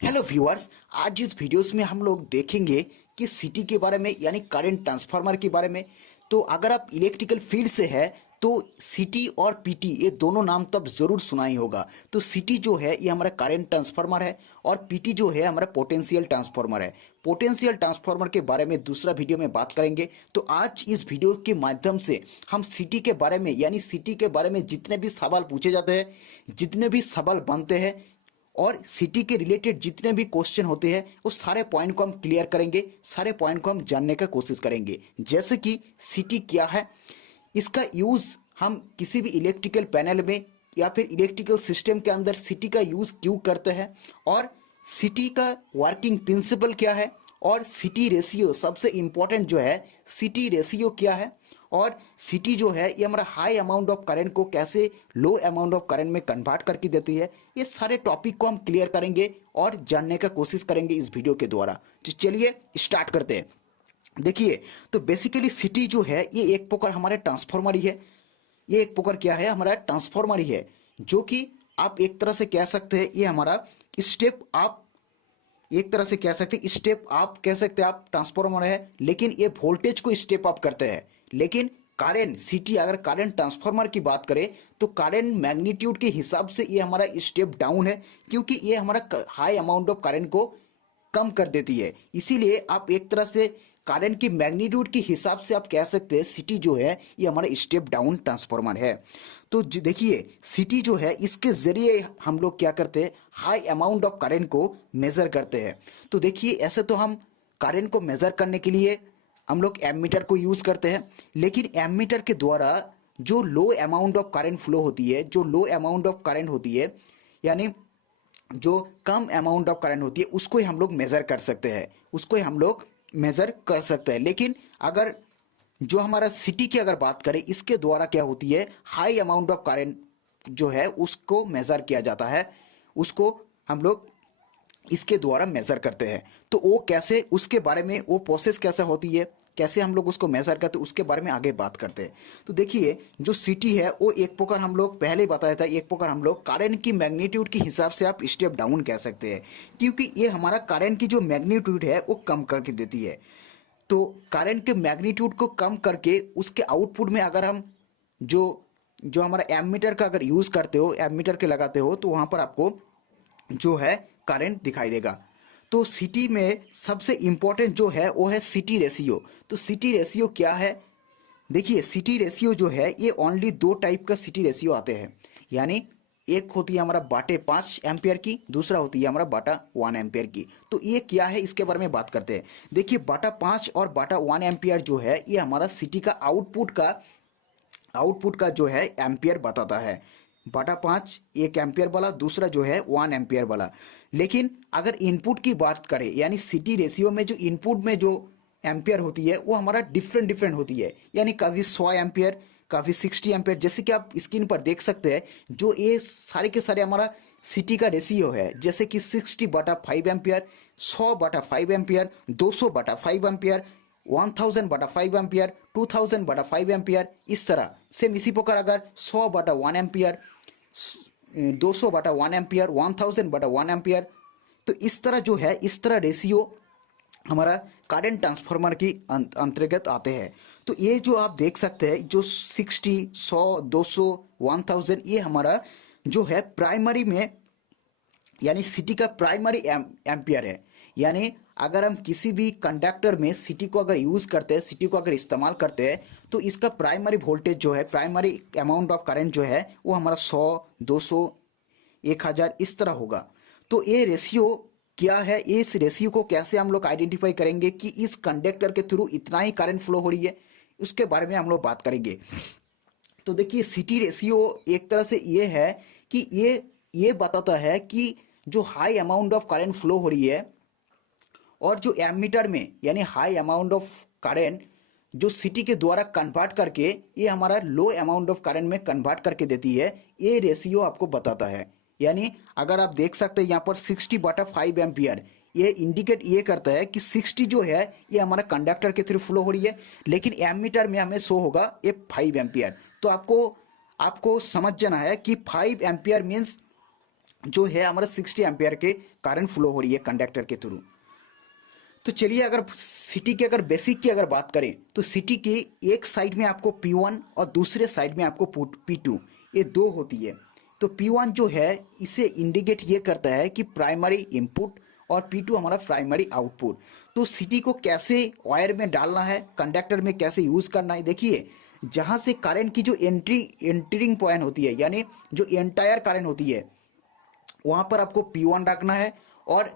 Hello viewers. आज इस videos में हम लोग देखेंगे कि सिटी के बारे में यानी करंट ट्रांसफार्मर के बारे में। तो अगर आप इलेक्ट्रिकल फील्ड से है तो सिटी और पीटी ये दोनों नाम तो आप जरूर सुना ही होगा। तो सिटी जो है ये हमारा करंट ट्रांसफार्मर है और पीटी जो है हमारा पोटेंशियल ट्रांसफार्मर है। पोटेंशियल ट्रांसफार्मर के बारे में दूसरा वीडियो में बात करेंगे। तो आज इस वीडियो के माध्यम से हम सिटी के बारे में यानी सिटी के बारे में जितने भी सवाल पूछे जाते हैं, जितने भी सवाल बनते हैं और सिटी के रिलेटेड जितने भी क्वेश्चन होते हैं वो सारे पॉइंट को हम क्लियर करेंगे, सारे पॉइंट को हम जानने का कोशिश करेंगे। जैसे कि सिटी क्या है, इसका यूज़ हम किसी भी इलेक्ट्रिकल पैनल में या फिर इलेक्ट्रिकल सिस्टम के अंदर सिटी का यूज़ क्यों करते हैं, और सिटी का वर्किंग प्रिंसिपल क्या है, और सिटी रेशियो सबसे इम्पोर्टेंट जो है सिटी रेशियो क्या है, और सिटी जो है ये हमारा हाई अमाउंट ऑफ करंट को कैसे लो अमाउंट ऑफ करंट में कन्वर्ट करके देती है। ये सारे टॉपिक को हम क्लियर करेंगे और जानने का कोशिश करेंगे इस वीडियो के द्वारा। तो चलिए स्टार्ट करते हैं। देखिए, तो बेसिकली सिटी जो है ये एक प्रकार हमारे ट्रांसफॉर्मर ही है। ये एक प्रकार क्या है, हमारा ट्रांसफॉर्मर ही है, जो कि आप एक तरह से कह सकते हैं ये हमारा स्टेप आप एक तरह से कह सकते हैं स्टेप आप कह सकते हैं आप ट्रांसफॉर्मर है, लेकिन ये वोल्टेज को स्टेप अप करते हैं। लेकिन करंट सिटी अगर करंट ट्रांसफॉर्मर की बात करें तो करंट मैग्नीट्यूड के हिसाब से ये हमारा स्टेप डाउन है, क्योंकि ये हमारा हाई अमाउंट ऑफ करंट को कम कर देती है। इसीलिए आप एक तरह से करंट की मैग्नीट्यूड के हिसाब से आप कह सकते हैं सिटी जो है ये हमारा स्टेप डाउन ट्रांसफॉर्मर है। तो देखिए, सिटी जो है इसके जरिए हम लोग क्या करते हैं, हाई अमाउंट ऑफ करंट को मेजर करते हैं। तो देखिए, ऐसे तो हम करंट को मेजर करने के लिए हम लोग एमीटर को यूज करते हैं, लेकिन एमीटर के द्वारा जो लो अमाउंट ऑफ करंट फ्लो होती है, जो लो अमाउंट ऑफ करंट होती है यानी जो कम अमाउंट ऑफ करंट होती है उसको ही हम लोग मेजर कर सकते हैं, उसको ही हम लोग मेजर कर सकते हैं। लेकिन अगर जो हमारा सिटी की अगर बात करें इसके द्वारा क्या होती है, हाई अमाउंट ऑफ करंट जो है उसको मेजर किया जाता है, उसको हम लोग इसके द्वारा मेजर करते हैं। तो वो कैसे, उसके बारे में वो प्रोसेस कैसे होती है, कैसे हम लोग उसको मेजर करते हैं, उसके बारे में आगे बात करते हैं। तो देखिए, जो सिटी है वो एक प्रकार हम लोग पहले ही बताया था, एक प्रकार हम लोग करंट की मैग्नीट्यूड के हिसाब से आप स्टेप डाउन कह सकते हैं, क्योंकि ये हमारा करंट की जो मैग्नीट्यूड है वो कम करके देती है। तो करंट के मैग्नीट्यूड को कम करके उसके आउटपुट में अगर हम जो जो हमारा एमीटर का अगर यूज़ करते हो, एमीटर के लगाते हो, तो वहाँ पर आपको जो है करंट दिखाई देगा। तो सिटी में सबसे इंपॉर्टेंट जो है वो है सिटी रेशियो। तो सिटी रेशियो क्या है, देखिए सिटी रेशियो जो है ये ओनली दो टाइप का सिटी रेशियो आते हैं। यानी एक होती है हमारा बाटे 5 एम्पियर की, दूसरा होती है हमारा बाटा 1 एम्पियर की। तो ये क्या है इसके बारे में बात करते हैं। देखिए, बाटा 5 और बाटा 1 एम्पियर जो है ये हमारा सिटी का आउटपुट का जो है एम्पियर बताता है। बटा 5 1 एम्पियर वाला, दूसरा जो है 1 एम्पियर वाला। लेकिन अगर इनपुट की बात करें यानी सिटी रेशियो में जो इनपुट में जो एम्पियर होती है वो हमारा डिफरेंट डिफरेंट होती है। यानी कभी 100 एम्पियर, कभी 60 एम्पियर, जैसे कि आप स्क्रीन पर देख सकते हैं। जो ये सारे के सारे हमारा सिटी का रेशियो है, जैसे कि 60/5 ampere, 100/5 ampere, 200/5 ampere, 1000/5 ampere, 2000/5 ampere, इस तरह सेम इसी प्रकार अगर 100/1 एम्पियर, 200/1 एम्पियर, 1000/1 एम्पियर, तो इस तरह जो है इस तरह रेशियो हमारा करंट ट्रांसफार्मर की अंतर्गत आते हैं। तो ये जो आप देख सकते हैं जो 60, 100, 200, 1000 ये हमारा जो है प्राइमरी में यानी सिटी का प्राइमरी एम्पियर है। यानी अगर हम किसी भी कंडक्टर में सिटी को अगर यूज़ करते हैं, सिटी को अगर इस्तेमाल करते हैं, तो इसका प्राइमरी वोल्टेज जो है, प्राइमरी अमाउंट ऑफ करंट जो है वो हमारा 100, 200, 1000 इस तरह होगा। तो ये रेशियो क्या है, इस रेशियो को कैसे हम लोग आइडेंटिफाई करेंगे कि इस कंडक्टर के थ्रू इतना ही करंट फ्लो हो रही है, उसके बारे में हम लोग बात करेंगे। तो देखिए, सिटी रेशियो एक तरह से ये है कि ये बताता है कि जो high amount of current flow हो रही है और जो एमीटर में यानी हाई अमाउंट ऑफ करंट जो सिटी के द्वारा कन्वर्ट करके ये हमारा लो अमाउंट ऑफ करंट में कन्वर्ट करके देती है, ये रेशियो आपको बताता है। यानी अगर आप देख सकते हैं यहाँ पर 60/5 एम्पियर, ये इंडिकेट ये करता है कि 60 जो है ये हमारा कंडक्टर के थ्रू फ्लो हो रही है, लेकिन एमीटर में हमें शो होगा ये 5 एम्पियर। तो आपको समझ जाना है कि 5 एम्पियर मीन्स जो है हमारा 60 एम्पियर के करंट फ्लो हो रही है कंडक्टर के थ्रू। तो चलिए अगर सिटी के अगर बेसिक की अगर बात करें तो सिटी के एक साइड में आपको P1 और दूसरे साइड में आपको P2, ये दो होती है। तो P1 जो है इसे इंडिकेट ये करता है कि प्राइमरी इनपुट और P2 हमारा प्राइमरी आउटपुट। तो सिटी को कैसे वायर में डालना है, कंडक्टर में कैसे यूज़ करना है, देखिए जहाँ से करंट की जो एंटरिंग पॉइंट होती है यानी जो एंटायर करंट होती है वहाँ पर आपको P1 रखना है और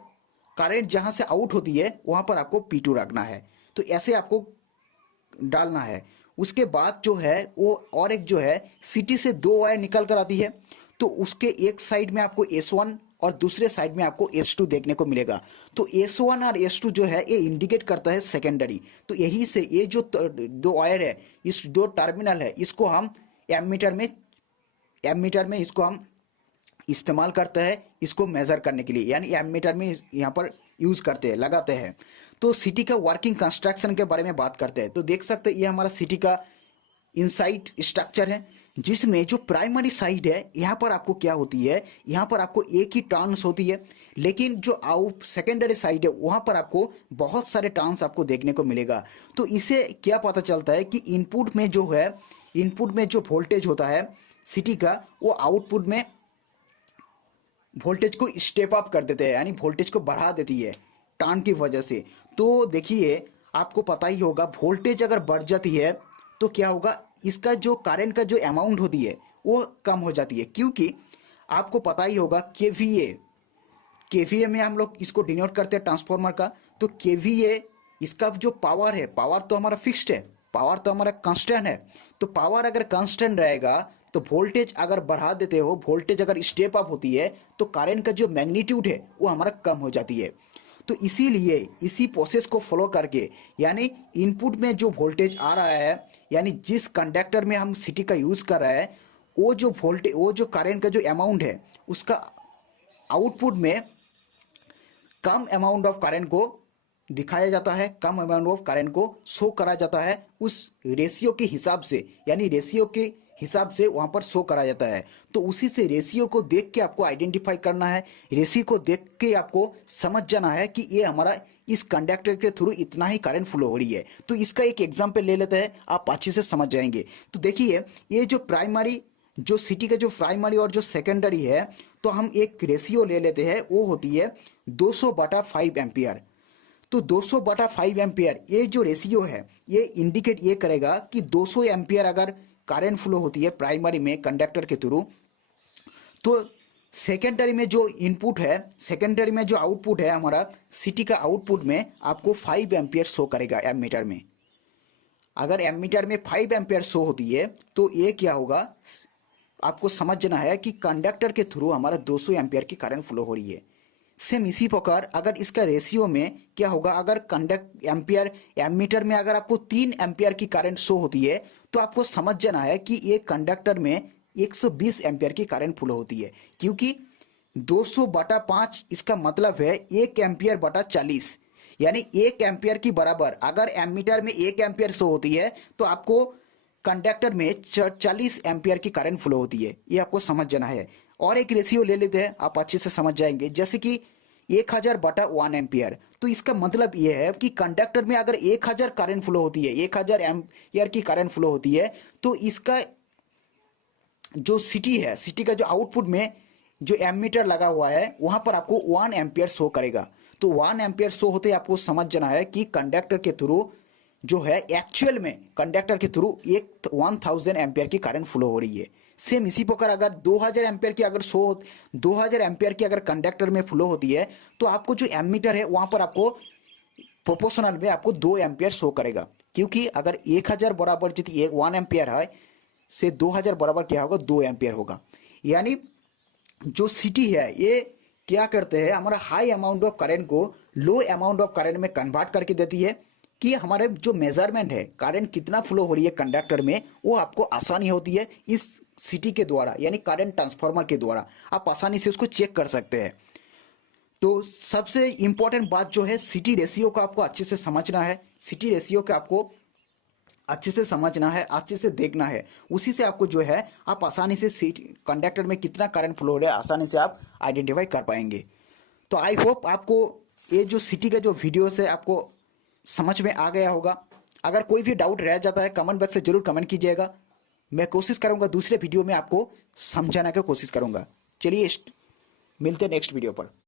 करंट जहाँ से आउट होती है वहाँ पर आपको P2 रखना है। तो ऐसे आपको डालना है। उसके बाद जो है वो और एक जो है सिटी से दो वायर निकल कर आती है। तो उसके एक साइड में आपको S1 और दूसरे साइड में आपको S2 देखने को मिलेगा। तो S1 और S2 जो है ये इंडिकेट करता है सेकेंडरी। तो यही से ये जो दो वायर है, इस दो टर्मिनल है, इसको हम एमीटर में इसको हम इस्तेमाल करते हैं इसको मेज़र करने के लिए, यानी एमीटर में यहाँ पर यूज़ करते हैं, लगाते हैं। तो सिटी का वर्किंग कंस्ट्रक्शन के बारे में बात करते हैं। तो देख सकते हैं ये हमारा सिटी का इनसाइड स्ट्रक्चर है, जिसमें जो प्राइमरी साइड है यहाँ पर आपको क्या होती है, यहाँ पर आपको एक ही टर्न्स होती है। लेकिन जो आउट सेकेंडरी साइड है वहाँ पर आपको बहुत सारे टर्न्स आपको देखने को मिलेगा। तो इसे क्या पता चलता है कि इनपुट में जो वोल्टेज होता है सिटी का, वो आउटपुट में वोल्टेज को स्टेप अप कर देते हैं, यानी वोल्टेज को बढ़ा देती है टर्न की वजह से। तो देखिए आपको पता ही होगा वोल्टेज अगर बढ़ जाती है तो क्या होगा, इसका जो करंट का जो अमाउंट होती है वो कम हो जाती है। क्योंकि आपको पता ही होगा केवीए में हम लोग इसको डिनोट करते हैं ट्रांसफार्मर का। तो केवीए इसका जो पावर है, पावर तो हमारा फिक्स्ड है, पावर तो हमारा कांस्टेंट है। तो पावर अगर कांस्टेंट रहेगा तो वोल्टेज अगर बढ़ा देते हो, वोल्टेज अगर स्टेप अप होती है तो करंट का जो मैग्नीट्यूड है वो हमारा कम हो जाती है। तो इसीलिए इसी प्रोसेस को फॉलो करके, यानी इनपुट में जो वोल्टेज आ रहा है, यानी जिस कंडक्टर में हम सिटी का यूज़ कर रहा है, वो जो करंट का जो अमाउंट है उसका आउटपुट में कम अमाउंट ऑफ करंट को दिखाया जाता है, कम अमाउंट ऑफ करंट को शो करा जाता है उस रेशियो के हिसाब से, यानी रेशियो के हिसाब से वहाँ पर शो करा जाता है। तो उसी से रेशियो को देख के आपको आइडेंटिफाई करना है, रेशियो को देख के आपको समझ जाना है कि ये हमारा इस कंडक्टर के थ्रू इतना ही करंट फ्लो हो रही है। तो इसका एक एग्जाम्पल ले लेते हैं, आप अच्छे से समझ जाएंगे। तो देखिए ये जो सिटी का जो प्राइमरी और जो सेकेंडरी है, तो हम एक रेशियो ले लेते हैं, वो होती है 200/5 एम्पियर। तो 200/5 एम्पियर ये जो रेशियो है ये इंडिकेट ये करेगा कि 200 एम्पियर अगर करंट फ्लो होती है प्राइमरी में कंडक्टर के थ्रू, तो सेकेंडरी में जो इनपुट है, सेकेंडरी में जो आउटपुट है हमारा सिटी का आउटपुट में आपको 5 एम्पियर शो करेगा एमीटर में। अगर एमीटर में 5 एम्पियर शो होती है तो ये क्या होगा, आपको समझना है कि कंडक्टर के थ्रू हमारा 200 एम्पियर की करंट फ्लो हो रही है। सेम इसी प्रकार अगर इसका रेशियो में क्या होगा, अगर एमीटर में अगर आपको 3 एम्पियर की करंट शो होती है तो आपको समझ जाना है कि ये कंडक्टर में 120 एम्पियर की करंट फ्लो होती है। क्योंकि 200/5 इसका मतलब है 1 एम्पियर बटा 40, यानी 1 एम्पियर की बराबर अगर एमीटर में 1 एम्पियर शो होती है तो आपको कंडक्टर में 40 एम्पियर की करंट फ्लो होती है। ये आपको समझ जाना है। और एक रेशियो ले लेते हैं, आप अच्छे से समझ जाएंगे, जैसे कि 1000/1 एम्पियर। तो इसका मतलब ये है कि कंडक्टर में अगर 1000 करंट फ्लो होती है, 1000 एम्पियर की करंट फ्लो होती है, तो इसका जो सिटी है, सिटी का जो आउटपुट में जो एमीटर लगा हुआ है वहां पर आपको 1 एम्पियर शो करेगा। तो 1 एम्पियर शो होते आपको समझ जाना है कि कंडक्टर के थ्रू जो है एक्चुअल में कंडक्टर के थ्रू 1000 एम्पियर की करंट फ्लो हो रही है। सेम इसी प्रकार अगर 2000 एम्पियर की अगर 2000 एम्पियर की अगर कंडक्टर में फ्लो होती है तो आपको जो एमीटर है वहां पर आपको प्रोपोर्शनल में आपको 2 एम्पियर शो करेगा। क्योंकि अगर 1000 बराबर यदि 1 एम्पियर है से 2000 बराबर क्या होगा, 2 एम्पियर होगा। यानी जो सिटी है ये क्या करते हैं, हमारा हाई अमाउंट ऑफ करंट को लो अमाउंट ऑफ करंट में कन्वर्ट करके देती है कि हमारे जो मेजरमेंट है करंट कितना फ्लो हो रही है कंडक्टर में, वो आपको आसानी होती है इस सिटी के द्वारा, यानी करंट ट्रांसफार्मर के द्वारा आप आसानी से उसको चेक कर सकते हैं। तो सबसे इंपॉर्टेंट बात जो है सिटी रेशियो को आपको अच्छे से समझना है। सिटी रेशियो का आपको अच्छे से समझना है, अच्छे से देखना है। उसी से आपको जो है आप आसानी से सीट कंडक्टर में कितना करंट फ्लो हो रहा है आसानी से आप आइडेंटिफाई कर पाएंगे। तो आई होप आपको ये जो सिटी का जो वीडियोस है आपको समझ में आ गया होगा। अगर कोई भी डाउट रह जाता है कमेंट बॉक्स से जरूर कमेंट कीजिएगा। मैं कोशिश करूंगा दूसरे वीडियो में आपको समझाने की कोशिश करूंगा। चलिए मिलते हैं नेक्स्ट वीडियो पर।